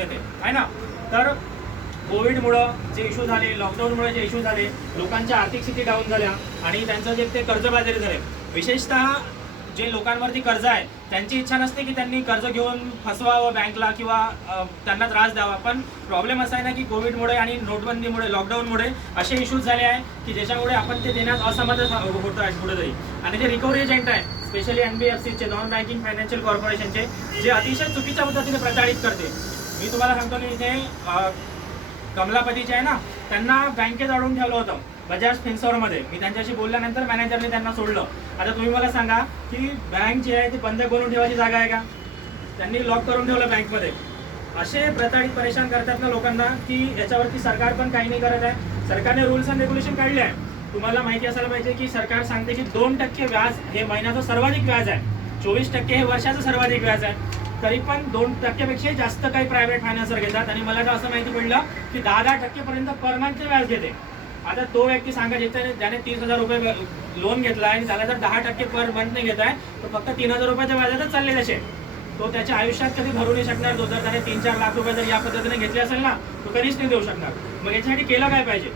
येते आहे ना. तर कोविडमुळं जे इश्यू झाले, लॉकडाऊनमुळे जे इश्यू झाले, लोकांच्या आर्थिक स्थिती डाऊन झाल्या आणि त्यांचं जे ते कर्जबाजारी झाले. विशेषतः जे लोकांवरती कर्ज आहे त्यांची इच्छा नसते की त्यांनी कर्ज घेऊन फसवावं बँकला किंवा त्यांना त्रास द्यावा. पण प्रॉब्लेम असा आहे ना की कोविडमुळे आणि नोटबंदीमुळे, लॉकडाऊनमुळे असे इश्यूज झाले आहे की ज्याच्यामुळे आपण ते देण्यास असमर्थ होतो आहे कुठेतरी. आणि जे रिकव्हरी एजंट आहे, स्पेशली NBFCचे, नॉन बँकिंग फायनान्शियल कॉर्पोरेशनचे, जे अतिशय चुकीच्या पद्धतीने प्रताडित करते. मी तुम्हाला सांगतो की इथे कमलापती जे आहे ना, त्यांना बँकेत अडवून ठेवलं होतं बजाज फिन्सॉरमध्ये. मी त्यांच्याशी बोलल्यानंतर मॅनेजरने त्यांना सोडलं. आता तुम्ही मला सांगा की बँक जी आहे ती बंद करून ठेवायची जागा आहे का? त्यांनी लॉक करून ठेवलं बँकमध्ये. असे प्रताडित परेशान करतात ना लोकांना की याच्यावरती सरकार पण काही नाही करत आहे. सरकारने रूल्स अँड रेग्युलेशन काढले आहे. तुम्हाला माहिती असायला पाहिजे की सरकार सांगते की 2% व्याज हे महिन्याचं सर्वाधिक व्याज आहे, 24% हे वर्षाचं सर्वाधिक व्याज आहे. तरी पण 2% पेक्षा जास्त काही प्रायव्हेट फायनान्सर घेतात. आणि मला तर असं माहिती पडलं की 10% पर्यंत पर मंथचे व्याज घेते. आता तो व्यक्ती सांगा ज्याने 30,000 रुपये लोन घेतला आणि त्याला जर 10% पर मंथ नाही घेत आहे तर फक्त 3,000 रुपयाच्या व्याजातच चालले त्याचे. तो त्याच्या आयुष्यात कधी भरू नाही शकणार. तो जर त्याने 3-4 लाख रुपये जर या पद्धतीने घेतले असेल ना, तो कधीच नाही देऊ शकणार. मग याच्यासाठी केलं काय पाहिजे?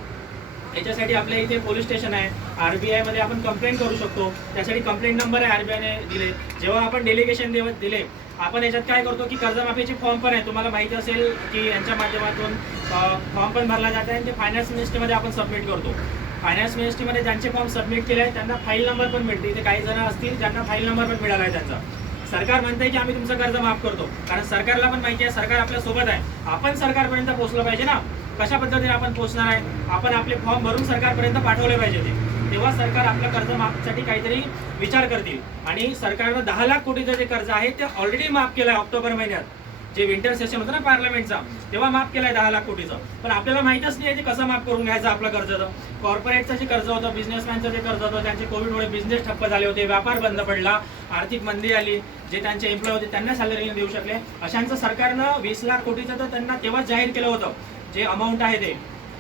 याच्यासाठी आपल्या इथे पोलीस स्टेशन आहे, RBI मध्ये आपण कंप्लेंट करू शकतो. त्यासाठी कंप्लेंट नंबर आहे RBI ने दिले. जेव्हा आपण डेलिगेशन दिले, आपण याच्यात काय करतो की कर्जमाफीचे फॉर्म पण आहे. तुम्हाला माहिती असेल की यांच्या माध्यमातून फॉर्म पण भरला जात आहे आणि ते फायनान्स मिनिस्ट्रीमध्ये आपण सबमिट करतो. फायनान्स मिनिस्ट्रीमध्ये ज्यांचे फॉर्म सबमिट केले आहे त्यांना फाईल नंबर पण मिळते. इथे काही जण असतील ज्यांना फाईल नंबर पण मिळाला आहे त्यांचा. सरकार म्हणते की आम्ही तुमचं कर्ज माफ करतो, कारण सरकारला पण माहिती आहे सरकार आपल्या सोबत आहे. आपण सरकारपर्यंत पोहोचलं पाहिजे ना. कशा पद्धतीने आपण पोहोचणार आहे? आपण आपले फॉर्म भरून सरकारपर्यंत पाठवले पाहिजे तेव्हा सरकार आपल्या कर्ज माफीसाठी काहीतरी विचार करतील. आणि सरकारनं 10 लाख कोटीचं जे कर्ज आहे ते ऑलरेडी माफ केलं आहे ऑक्टोबर महिन्यात. जे विंटर सेशन होतं ना पार्लमेंटचा, तेव्हा माफ केलं आहे 10 लाख कोटीचं. पण आपल्याला माहितच नाही आहे ते कसं माफ करून घ्यायचं आपलं कर्ज. कॉर्पोरेटचं जे कर्ज होतं, बिझनेसमॅनचं जे कर्ज होतं, त्यांचे कोविडमुळे बिझनेस ठप्प झाले होते, व्यापार बंद पडला, आर्थिक मंदी आली, जे त्यांचे एम्प्लॉय होते त्यांना सॅलरी देऊ शकले, अशांचं सरकारनं 20 लाख कोटीचं तर त्यांना तेव्हाच जाहीर केलं होतं. जे अमाऊंट आहे ते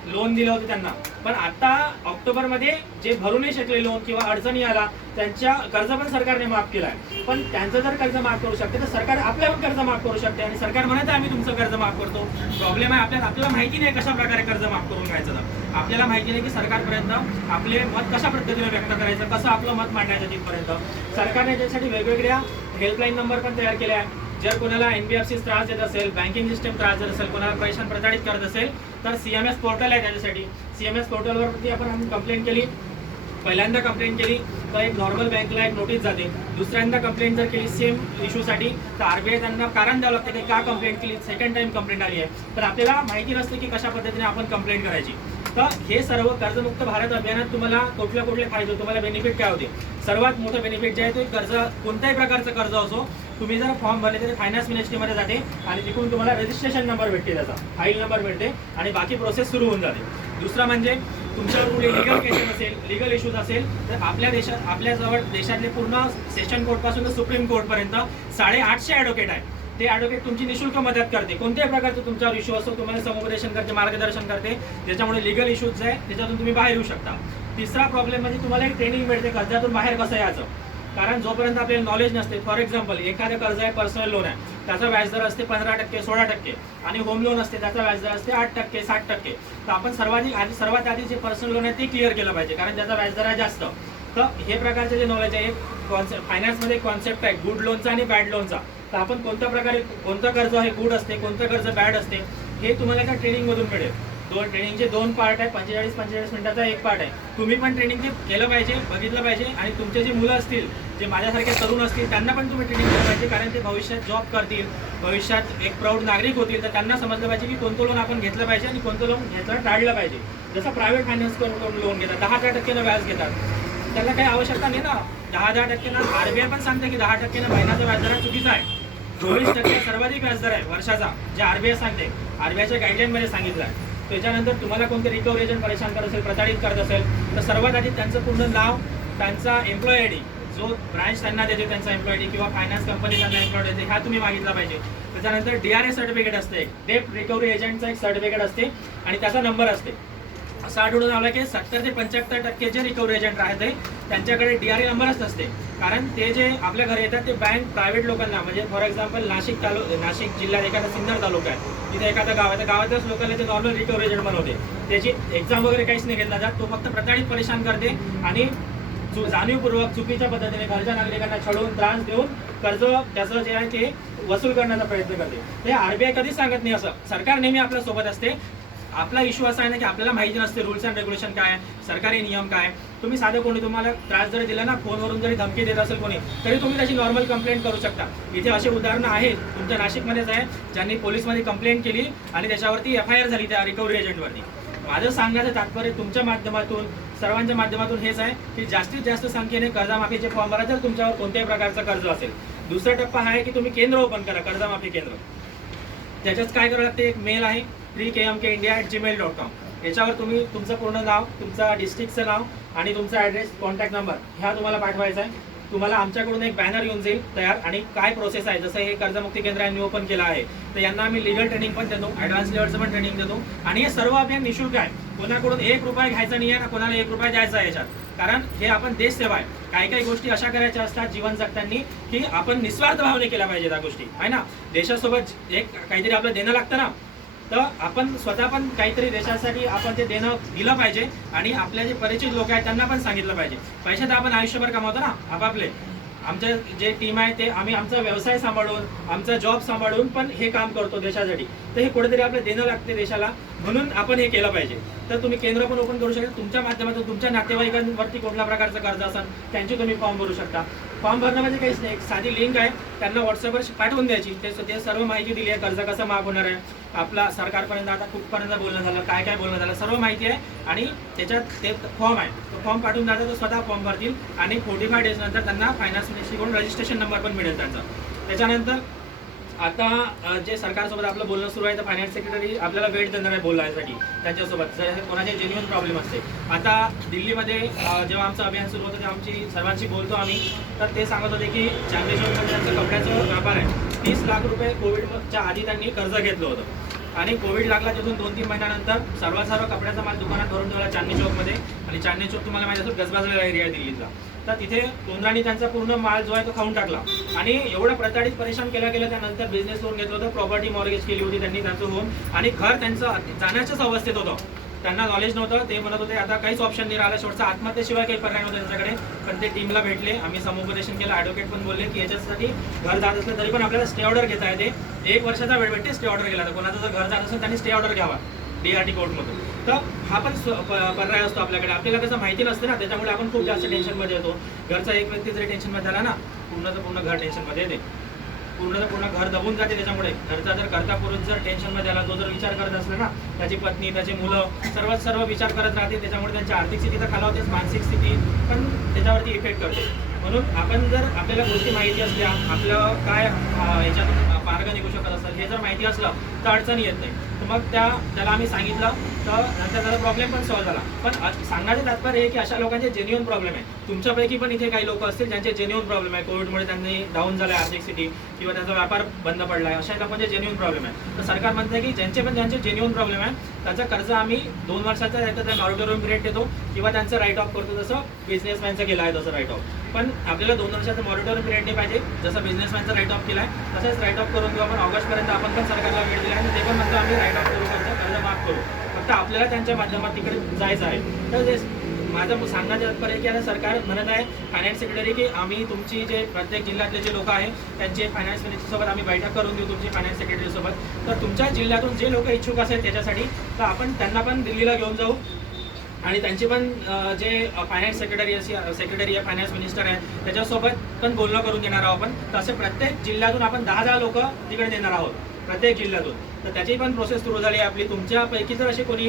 लोन दिलं होतं त्यांना. पण आता ऑक्टोबरमध्ये जे भरू नाही शकले लोन किंवा अडचणी आला त्यांच्या कर्ज पण सरकारने माफ केलं आहे. पण त्यांचं जर कर्ज माफ करू शकते तर सरकार आपल्या पण कर्ज माफ करू शकते. आणि सरकार म्हणत आम्ही तुमचं कर्ज माफ करतो. प्रॉब्लेम आहे आपल्याला माहिती नाही कशा प्रकारे कर्ज माफ करून घ्यायचं. आपल्याला माहिती नाही की सरकारपर्यंत आपले मत कशा पद्धतीने व्यक्त करायचं, कसं आपलं मत मांडायचं तिथपर्यंत. सरकारने त्यासाठी वेगवेगळ्या हेल्पलाईन नंबर पण तयार केले आहे. जर कोणाला NBFC त्रास देत असेल, बँकिंग सिस्टम त्रास देत असेल, कोणाला पैसा प्रताडित करत असेल तर CMS पोर्टल आहे त्याच्यासाठी. CMS पोर्टलवरती आपण कंप्लेंट केली, पहिल्यांदा कंप्लेंट केली तर एक नॉर्मल बँकला एक नोटीस जाते. दुसऱ्यांदा कंप्लेंट जर केली सेम इश्यूसाठी तर RBI त्यांना कारण द्यावं लागतं की का कंप्लेंट केली, सेकंड टाइम कंप्लेंट आली आहे. तर आपल्याला माहिती नसते की कशा पद्धतीने आपण कंप्लेंट करायची. तर हे सर्व कर्जमुक्त भारत अभियानात तुम्हाला कुठले फायदे, तुम्हाला बेनिफिट काय होते? सर्वात मोठं बेनिफिट जे आहे ते कर्ज, कोणत्याही प्रकारचं कर्ज असो, तुम्ही जर फॉर्म भरले तर फायनान्स मिनिस्ट्रीमध्ये जाते आणि तिकडून तुम्हाला रजिस्ट्रेशन नंबर भेटते, त्याचा फाईल नंबर मिळते आणि बाकी प्रोसेस सुरू होऊन जाते. दुसरं म्हणजे तुमच्यावर कुठे लिगल केसेस असेल, लिगल इश्यूज असेल तर आपल्याजवळ देशातले पूर्ण सेशन कोर्टपासून तर सुप्रीम कोर्टपर्यंत 850 ॲडव्होकेट आहे. ते ॲडव्होकेट तुमची निशुल्क मदत करते. कोणत्याही प्रकारचं तुमच्यावर इश्यू असतो तुम्हाला समुपदेशन करते, मार्गदर्शन करते, ज्याच्यामुळे लिगल इश्यूज आहे त्याच्यातून तुम्ही बाहेर येऊ शकता. तिसरा प्रॉब्लेम म्हणजे तुम्हाला एक ट्रेनिंग मिळते कर्जातून बाहेर कसं यायचं. कारण जोपर्यंत आपल्याला नॉलेज नसते, फॉर एक्झाम्पल एखादं कर्ज आहे, पर्सनल लोन आहे, त्याचा व्याजदर असते 15%, 16%, आणि होम लोन असते त्याचा व्याजदर असते 8%, 60%. तर आपण सर्वात आधी जे पर्सनल लोन आहे ते क्लिअर केलं पाहिजे, कारण त्याचा व्याजदर आहे जास्त. तर हे प्रकारचे जे नॉलेज आहे, कॉन्सेप्ट फायनान्समध्ये कॉन्सेप्ट आहे गुड लोनचा आणि बॅड लोनचा. तर आपण कोणत्या प्रकारे कोणतं कर्ज हे गुड असते, कोणतं कर्ज बॅड असते, हे तुम्हाला त्या ट्रेनिंगमधून मिळेल. ट्रेनिंगचे 2 पार्ट आहे, 45 मिनिटाचा एक पार्ट आहे. तुम्ही पण ट्रेनिंग केलं पाहिजे, बघितलं पाहिजे. आणि तुमचे जे मुलं असतील, जे माझ्यासारखे तरुण असतील, त्यांना पण तुम्ही ट्रेनिंग केलं पाहिजे, कारण ते भविष्यात जॉब करतील, भविष्यात एक प्राऊड नागरिक होतील. तर त्यांना समजलं पाहिजे की कोणतं लोन आपण घेतलं पाहिजे आणि कोणतं लोन घेतलं टाळलं पाहिजे. जसं प्रायव्हेट फायनान्स करून लोन घेतात, 10% व्याज घेतात, त्याला काही आवश्यकता नाही ना. 10% RBI पण सांगते की 10% महिन्याचा व्याजदर चुकीचा आहे. 24% सर्वाधिक व्याजदर आहे वर्षाचा, जे RBI सांगते, RBIच्या गाईडलाईनमध्ये सांगितलं आहे. त्याच्यानंतर तुम्हाला कोणते रिकव्हरी एजंट परेशान करत असेल, प्रताडित करत असेल, तर सर्वात आधी त्यांचं पूर्ण नाव, त्यांचा एम्प्लॉय ID, जो ब्रांच त्यांना देते त्यांचा एम्प्लॉय ID किंवा फायनान्स कंपनी त्यांना एम्प्लॉय देते, ह्या तुम्ही मागितला पाहिजे. त्याच्यानंतर DRA सर्टिफिकेट असते, डेट रिकव्हरी एजंटचा एक सर्टिफिकेट असते आणि त्याचा नंबर असते. असं आढळून आलं की 70 ते 75% जे रिकव्हरी एजंट आहेत त्यांच्याकडे DRA नंबरच नसते. कारण ते जे आपल्या घरी येतात ते बँक प्रायव्हेट लोकांना, म्हणजे फॉर एक्झाम्पल नाशिक जिल्ह्यात एखादा सिन्नर तालुका आहे, तिथे एखादा गाव आहे, त्या गावातल्याच लोकांना ते नॉर्मल रिकव्हरी एजंट बनवते. त्याची एक्झाम वगैरे काहीच नाही घेतला जात. तो फक्त प्रताडित परेशान करते आणि जाणीवपूर्वक चुकीच्या पद्धतीने घरच्या नागरिकांना छळून त्रास देऊन कर्ज त्याचं जे आहे ते वसूल करण्याचा प्रयत्न करते. ते RBI कधीच सांगत नाही असं. सरकार नेहमी आपल्या सोबत असते. आपला इश्यू असा आहे ना की आपल्याला माहिती नसते रूल्स अँड रेग्युलेशन काय, सरकारी नियम काय. तुम्ही साधं कोणी तुम्हाला त्रास जरी दिला ना, फोनवरून जरी धमकी देत असेल कोणी, तरी तुम्ही त्याची नॉर्मल कंप्लेंट करू शकता. इथे असे उदाहरणं आहेत, तुमच्या नाशिकमध्येच आहे, ज्यांनी पोलीसमध्ये कंप्लेंट केली आणि त्याच्यावरती FIR झाली त्या रिकव्हरी एजंटवरती. माझं सांगण्याचं तात्पर्य तुमच्या माध्यमातून, सर्वांच्या माध्यमातून हेच आहे की जास्तीत जास्त संख्येने कर्जमाफीचे फॉर्म भरा जर तुमच्यावर कोणत्याही प्रकारचं कर्ज असेल. दुसरा टप्पा हा आहे की तुम्ही केंद्र ओपन करा, कर्जमाफी केंद्र. त्याच्यात काय करावं लागते, एक मेल आहे 3kmkindia@gmail.com. याच्यावर तुम्ही तुमचं पूर्ण नाव, तुमचा डिस्ट्रिक्टचं नाव आणि तुमचा ॲड्रेस, कॉन्टॅक्ट नंबर ह्या तुम्हाला पाठवायचा आहे. तुम्हाला आमच्याकडून एक बॅनर येऊन जाईल तयार आणि काय प्रोसेस आहे. जसं हे कर्जमुक्ती केंद्र यांनी ओपन केलं आहे तर यांना आम्ही लिगल ट्रेनिंग पण देतो, ॲडव्हान्स लेवलचं पण ट्रेनिंग देतो. आणि हे सर्व अभियान निःशुल्क आहे. कोणाकडून 1 रुपया घ्यायचा नाही आहे ना कोणाला 1 रुपया द्यायचा आहे याच्यात. कारण हे आपण देश सेवा आहे. काही काही गोष्टी अशा करायच्या असतात जीवन जगताना की आपण निस्वार्थ भावने केल्या पाहिजे त्या गोष्टी, आहे ना. देशासोबत एक काहीतरी आपलं देणं लागतं ना, तर आपण स्वतः पण काहीतरी देशासाठी आपण ते देणं दिलं पाहिजे. आणि आपल्या जे परिचित लोक आहेत त्यांना पण सांगितलं पाहिजे. पैसे तर आपण आयुष्यभर कमावतो ना आपापले. आमच्या जे टीम आहे ते आम्ही आमचा व्यवसाय सांभाळून, आमचा जॉब सांभाळून पण हे काम करतो देशासाठी. तर हे कुठेतरी आपलं देणं लागते देशाला, म्हणून आपण हे केलं पाहिजे. तर तुम्ही केंद्र पण ओपन करू शकता. तुमच्या माध्यमातून तुमच्या नातेवाईकांवरती कुठल्या प्रकारचं कर्ज असेल त्यांचे तुम्ही फॉर्म भरू शकता. फॉर्म भरणं म्हणजे काहीच नाही, एक साधी लिंक आहे, त्यांना व्हॉट्सअपवर पाठवून द्यायची. ते सर्व माहिती दिली आहे, कर्ज कसं माफ होणार आहे, आपला सरकारपर्यंत आता कुठपर्यंत बोलणं झालं, काय काय बोलणं झालं, सर्व माहिती आहे. आणि त्याच्यात ते फॉर्म आहे, तो फॉर्म पाठवून द्यायचा, तो स्वतः फॉर्म भरतील आणि 45 डेज नंतर त्यांना फायनान्स मिनिस्ट्रीकडून रजिस्ट्रेशन नंबर पण मिळेल त्यांचा. त्याच्यानंतर आता जे सरकारसोबत आपलं बोलणं सुरू आहे तर फायनान्स सेक्रेटरी आपल्याला वेळ देणार आहे बोलण्यासाठी त्यांच्यासोबत, जर कोणाचे जेन्युइन प्रॉब्लेम असते. आता दिल्लीमध्ये जेव्हा आमचं अभियान सुरू होतं तेव्हा आमची सर्वांशी बोलतो आम्ही, तर ते सांगत होते की चांदणी चौकमध्ये त्यांचं कपड्याचं व्यापार आहे. 30 लाख रुपये कोविडच्या आधी त्यांनी कर्ज घेतलं होतं आणि कोविड लागला तिथून 2-3 महिन्यानंतर सर्व कपड्याचा माल दुकानात भरून ठेवला चांदणी चौकमध्ये. आणि चांदणी चौक तुम्हाला माहिती असेल गजबाजलेला एरिया आहे दिल्लीचा. तर तिथे उंदरांनी त्यांचा पूर्ण माल जो आहे तो खाऊन टाकला आणि एवढं प्रताडित परेशान केलं गेलं. त्यानंतर बिझनेस लोन घेतलं होतं, प्रॉपर्टी मॉर्गेज केली होती त्यांनी त्यांचं होऊन, आणि घर त्यांचं जाण्याच्याच अवस्थेत होतं. त्यांना नॉलेज नव्हतं. ते म्हणत होते आता काहीच ऑप्शन नाही राहिला, शेवटचा आत्महत्येशिवाय काही पर्याय नव्हता त्यांच्याकडे. पण ते टीमला भेटले, आम्ही समुपदेशन केलं, ॲडव्होकेट पण बोलले की याच्यासाठी घर जात असलं तरी पण आपल्याला स्टे ऑर्डर घेता येते. 1 वर्षाचा वेळ भेटते स्टे ऑर्डर केला तर. कोणाचं जर घर जात असेल त्यांनी स्टे ऑर्डर घ्यावा DRT कोर्टमधून. तर हा पण पर्याय असतो आपल्याकडे. आपल्याला कसं माहिती नसते ना, त्याच्यामुळे आपण खूप जास्त टेन्शनमध्ये येतो. घरचा एक व्यक्ती जरी टेन्शनमध्ये आला ना, पूर्ण घर टेन्शनमध्ये येते, पूर्ण घर दबून जाते. त्याच्यामुळे घरचा जर करता पुरुष जर टेन्शनमध्ये आला, तो जर विचार करत असला ना, त्याची पत्नी, त्याची मुलं सर्व विचार करत राहते. त्याच्यामुळे त्यांची आर्थिक स्थिती तर खालावतेच, मानसिक स्थिती पण त्याच्यावरती इफेक्ट करते. म्हणून आपण जर आपल्याला गोष्टी माहिती असल्या, आपलं काय याच्यातून मार्ग निघू शकत असेल हे जर माहिती असलं तर अडचणी येत नाही. तर मग त्याला आम्ही सांगितलं, तर नंतर त्याचा प्रॉब्लेम पण सॉल्व्ह झाला. पण सांगण्याचं तात्पर्य हे की अशा लोकांचे जेन्युइन प्रॉब्लेम आहे. तुमच्यापैकी पण इथे काही लोक असतील ज्यांचे जेन्युइन प्रॉब्लेम आहे, कोविडमुळे त्यांनी डाऊन झालं आहे आर्थिक स्थिती किंवा त्यांचा व्यापार बंद पडला आहे, अशा लोकांचे जेन्युइन प्रॉब्लेम आहे. तर सरकार म्हणतं की ज्यांचे जेन्युइन प्रॉब्लेम आहे त्याचं कर्ज आम्ही 2 वर्षाचा आहे तर मॉरिटोरियम पिरियड देतो किंवा त्यांचं राईट ऑफ करतो, जसं बिझनेसमॅनचं केलं आहे तसं राईट ऑफ. पण आपल्याला 2 वर्षाचं मॉरिटोरियम पिरियड नाही पाहिजे. जसं बिझनेसमॅनचं राईट ऑफ केला आहे तसंच राईट ऑफ करून घेऊ आपण. ऑगस्टपर्यंत आपण पण सरकारला वेळ दिला आहे आणि ते पण म्हणतो आम्ही राईट ऑफ करू, कर्ज माफ करू. फक्त आपल्याला त्यांच्या माध्यमात तिकडे जायचं आहे. तर ते माझं सांगण्याचं तात्पर्य की आता सरकार म्हणत आहे फायनान्स सेक्रेटरी की आम्ही तुमची जे प्रत्येक जिल्ह्यातले जे लोक आहे त्यांचे फायनान्स मिनिस्टरसोबत आम्ही बैठक करून देऊ, तुमची फायनान्स सेक्रेटरीसोबत. तर तुमच्या जिल्ह्यातून जे लोक इच्छुक असेल त्याच्यासाठी तर आपण त्यांना पण दिल्लीला घेऊन जाऊ आणि त्यांचे पण जे फायनान्स सेक्रेटरी आहे, फायनान्स मिनिस्टर आहे, त्याच्यासोबत पण बोलणं करून देणार आहोत आपण. तसे प्रत्येक जिल्ह्यातून आपण 10,000 लोक तिकडे देणार आहोत प्रत्येक जिल्ह्यातून. तर त्याची पण प्रोसेस सुरू झाली आहे आपली. तुमच्यापैकी जर असे कोणी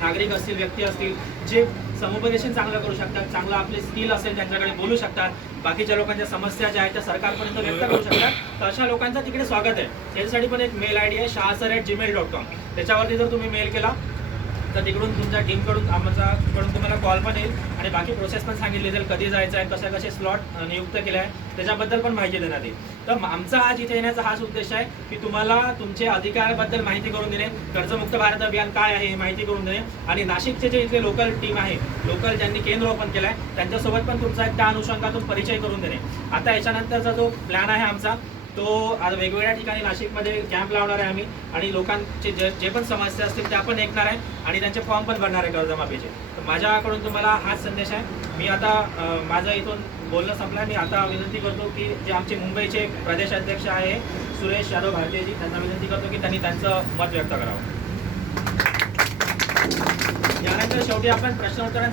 नागरिक असतील, व्यक्ती असतील जे समुपदेशन चांगलं करू शकतात, चांगलं आपले स्किल असेल त्यांच्याकडे बोलू शकतात, बाकीच्या लोकांच्या समस्या ज्या आहेत त्या सरकारपर्यंत व्यक्त करू शकतात, तर अशा लोकांचं तिकडे स्वागत आहे. त्याच्यासाठी पण एक मेल ID आहे shahsar@gmail.com. त्याच्यावरती जर तुम्ही मेल केला तर तिकडून तुमच्या टीमकडून आमच्याकडून तुम्हाला कॉल पण येईल आणि बाकी प्रोसेस पण सांगितली जाईल, कधी जायचं आहे, कसे स्लॉट नियुक्त केले आहे त्याच्याबद्दल पण माहिती देण्यात येईल. तर आमचा आज इथे येण्याचा हाच उद्देश आहे की तुम्हाला तुमचे अधिकाराबद्दल माहिती करून देणे, कर्जमुक्त भारत अभियान काय आहे हे माहिती करून देणे आणि नाशिकचे जे इथले लोकल टीम आहे, लोकल ज्यांनी केंद्र ओपन केलं आहे त्यांच्यासोबत पण तुमचा त्या अनुषंगातून परिचय करून देणे. आता याच्यानंतरचा जो प्लॅन आहे आमचा तो आज वेगवेगळ्या ठिकाणी नाशिकमध्ये कॅम्प लावणार आहे आम्ही आणि लोकांचे जे पण समस्या असतील त्या पण ऐकणार आहे आणि त्यांचे फॉर्म पण भरणार आहे कर्जमाफीचे. तर माझ्याकडून तुम्हाला हाच संदेश आहे. मी आता माझं इथून बोलणं संपलं आहे. मी आता विनंती करतो की जे आमचे मुंबईचे प्रदेश अध्यक्ष आहे सुरेश यादव भारतीजी, त्यांना विनंती करतो की त्यांनी त्यांचं मत व्यक्त करावं. यानंतर शेवटी आपण प्रश्नोत्तरांचा